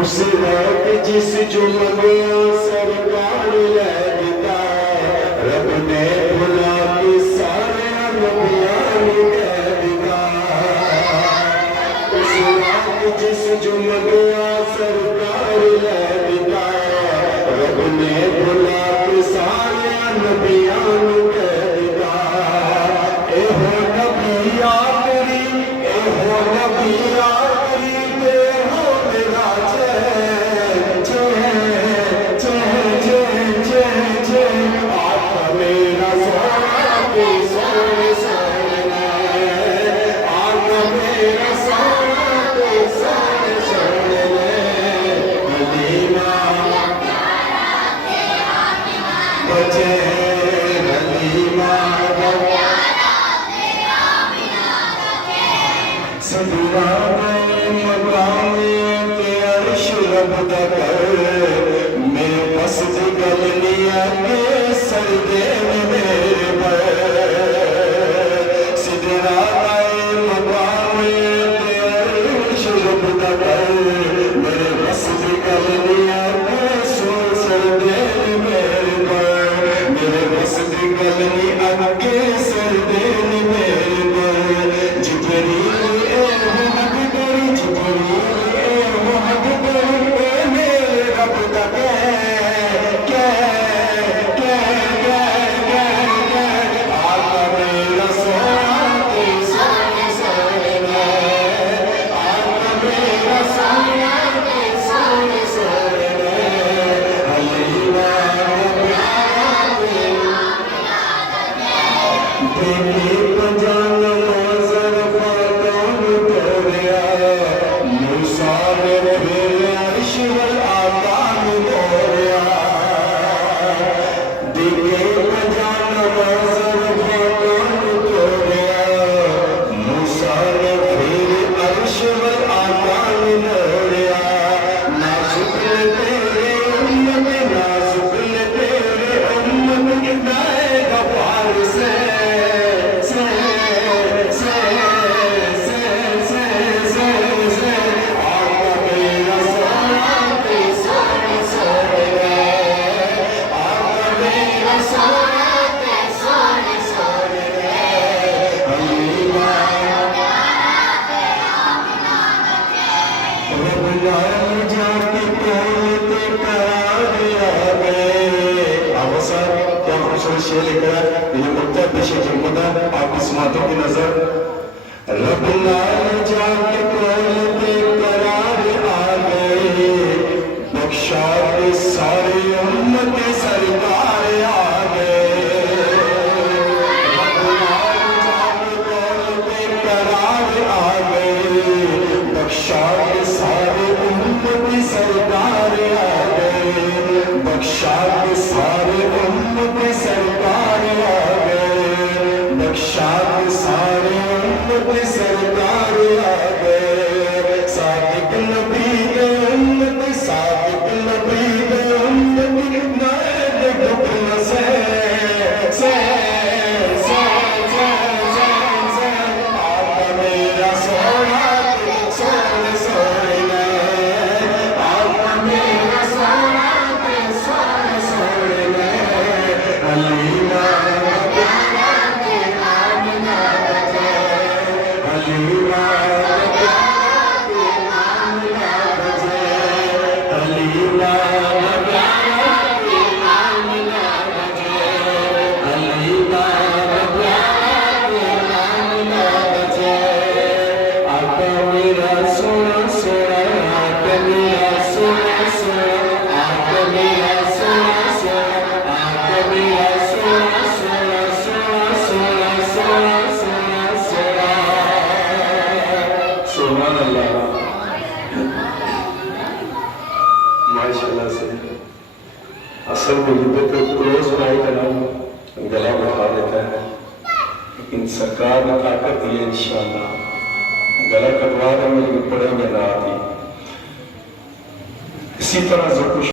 उस रात जिस जुम्मे सरकार ले दिता, रब ने भुला के सारे नबियां दे दिता। उस रात जिस जुम्मे सरकार ले दिता, रब ने भुला के सारे नबियां दे दिता। एहो नबी आखरी, एहो नबी आखरी, शेर लेकर ये मुद्दा पेश जमुदा आपकी समातों की नजर रब जाके कोल पे करार आ गए, बख्शा के सारे उम्मत सरकार आ गए। जाके कोल पे करार आ गए, बख्शा के सारे उम्मत सरकार आ गए, बख्शा के सारे उम्मत सरकार आ गए, बख्शा के सारे उम्मत सरकार आ गए। सादिक नबी के उम्मत, सादिक नबी के उम्मत, मैं दुख न से आपका मेरा सोना सोने सोने, आपका मेरा सोना सोने सोने। अलीना माशाल्लाह से असल में तो क्लोज भाई का नाम गला बढ़ा देता है, लेकिन सरकार ने ताकत दी है इंशाअल्लाह गला कटवा देंगे, लेकिन पढ़ेंगे ना आती। इसी तरह से कुछ